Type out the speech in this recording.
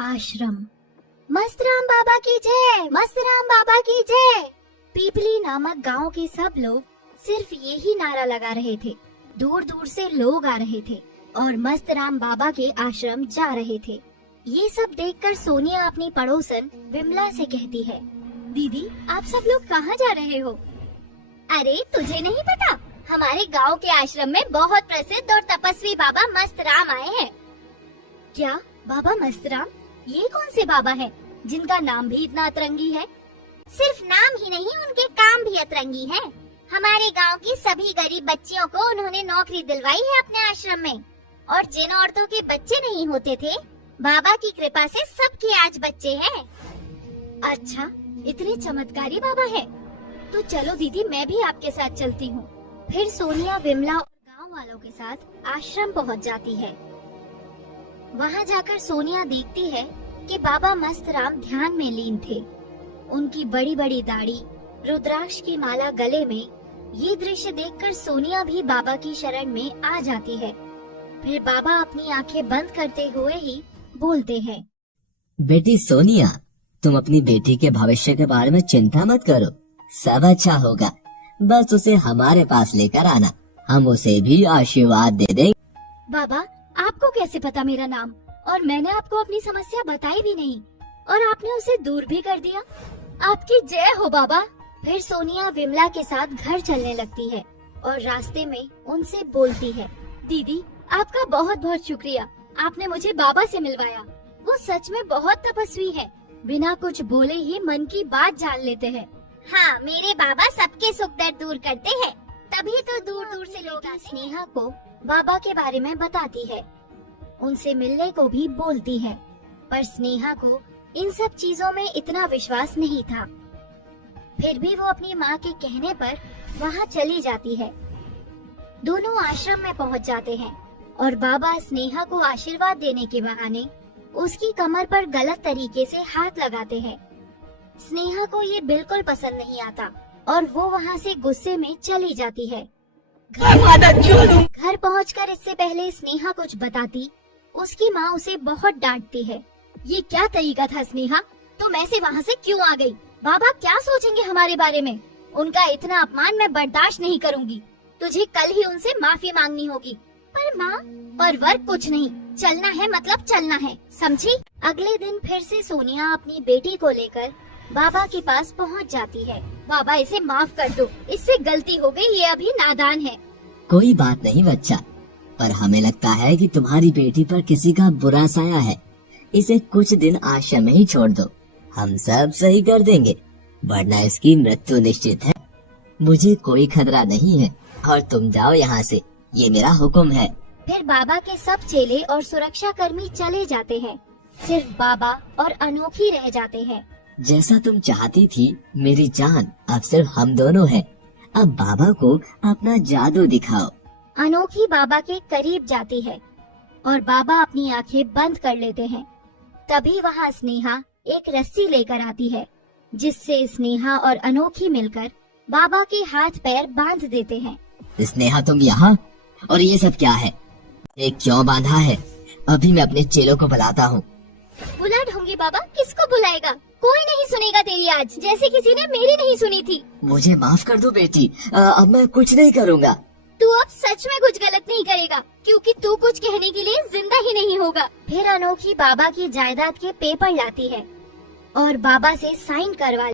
आश्रम। मस्तराम बाबा की जय, मस्तराम बाबा की जय। पीपली नामक गांव के सब लोग सिर्फ यही नारा लगा रहे थे। दूर दूर से लोग आ रहे थे और मस्तराम बाबा के आश्रम जा रहे थे। ये सब देखकर सोनिया अपनी पड़ोसन विमला से कहती है, दीदी आप सब लोग कहाँ जा रहे हो? अरे तुझे नहीं पता, हमारे गांव के आश्रम में बहुत प्रसिद्ध और तपस्वी बाबा मस्तराम आए हैं। क्या बाबा मस्तराम? ये कौन से बाबा हैं जिनका नाम भी इतना अतरंगी है? सिर्फ नाम ही नहीं, उनके काम भी अतरंगी हैं। हमारे गांव की सभी गरीब बच्चियों को उन्होंने नौकरी दिलवाई है अपने आश्रम में, और जिन औरतों के बच्चे नहीं होते थे, बाबा की कृपा से सबके आज बच्चे हैं। अच्छा, इतने चमत्कारी बाबा हैं। तो चलो दीदी, मैं भी आपके साथ चलती हूँ। फिर सोनिया विमला और गांव वालों के साथ आश्रम पहुँच जाती है। वहाँ जाकर सोनिया देखती है कि बाबा मस्तराम ध्यान में लीन थे। उनकी बड़ी बड़ी दाढ़ी, रुद्राक्ष की माला गले में। ये दृश्य देखकर सोनिया भी बाबा की शरण में आ जाती है। फिर बाबा अपनी आंखें बंद करते हुए ही बोलते हैं, बेटी सोनिया, तुम अपनी बेटी के भविष्य के बारे में चिंता मत करो, सब अच्छा होगा। बस उसे हमारे पास लेकर आना, हम उसे भी आशीर्वाद दे देंगे। बाबा आपको कैसे पता मेरा नाम? और मैंने आपको अपनी समस्या बताई भी नहीं, और आपने उसे दूर भी कर दिया। आपकी जय हो बाबा। फिर सोनिया विमला के साथ घर चलने लगती है और रास्ते में उनसे बोलती है, दीदी आपका बहुत बहुत शुक्रिया, आपने मुझे बाबा से मिलवाया। वो सच में बहुत तपस्वी है, बिना कुछ बोले ही मन की बात जान लेते हैं। हाँ, मेरे बाबा सबके सुख दर्द दूर करते हैं, तभी तो दूर दूर से लोग स्नेहा को बाबा के बारे में बताती है। उनसे मिलने को भी बोलती है, पर स्नेहा को इन सब चीजों में इतना विश्वास नहीं था। फिर भी वो अपनी माँ के कहने पर वहाँ चली जाती है। दोनों आश्रम में पहुँच जाते हैं और बाबा स्नेहा को आशीर्वाद देने के बहाने उसकी कमर पर गलत तरीके से हाथ लगाते हैं। स्नेहा को ये बिल्कुल पसंद नहीं आता और वो वहाँ से गुस्से में चली जाती है। घर पहुंचकर इससे पहले स्नेहा कुछ बताती, उसकी माँ उसे बहुत डांटती है। ये क्या तरीका था स्नेहा, तुम ऐसे वहाँ से क्यों आ गई? बाबा क्या सोचेंगे हमारे बारे में? उनका इतना अपमान मैं बर्दाश्त नहीं करूँगी। तुझे कल ही उनसे माफी मांगनी होगी। पर माँ, पर वर्क कुछ नहीं, चलना है मतलब चलना है, समझी? अगले दिन फिर से सोनिया अपनी बेटी को लेकर बाबा के पास पहुंच जाती है। बाबा इसे माफ कर दो, इससे गलती हो गई, ये अभी नादान है। कोई बात नहीं बच्चा, पर हमें लगता है कि तुम्हारी बेटी पर किसी का बुरा साया है। इसे कुछ दिन आश्रम में ही छोड़ दो, हम सब सही कर देंगे, वरना इसकी मृत्यु निश्चित है। मुझे कोई खतरा नहीं है और तुम जाओ यहाँ से, ये मेरा हुक्म है। फिर बाबा के सब चेले और सुरक्षा कर्मी चले जाते हैं। सिर्फ बाबा और अनोखी रह जाते हैं। जैसा तुम चाहती थी मेरी जान, अब सिर्फ हम दोनों हैं। अब बाबा को अपना जादू दिखाओ। अनोखी बाबा के करीब जाती है और बाबा अपनी आंखें बंद कर लेते हैं। तभी वहाँ स्नेहा एक रस्सी लेकर आती है, जिससे स्नेहा और अनोखी मिलकर बाबा के हाथ पैर बांध देते हैं। स्नेहा तुम यहाँ? और ये सब क्या है? एक क्यों बांधा है? अभी मैं अपने चेलों को बुलाता हूँ। बुला ढूंढी बाबा, किसको बुलाएगा? कोई नहीं सुनेगा तेरी आज, जैसे किसी ने मेरी नहीं सुनी थी। मुझे माफ कर दो बेटी, अब मैं कुछ नहीं करूँगा। तू अब सच में कुछ गलत नहीं करेगा, क्योंकि तू कुछ कहने के लिए जिंदा ही नहीं होगा। फिर अनोखी बाबा की जायदाद के पेपर लाती है और बाबा से साइन करवा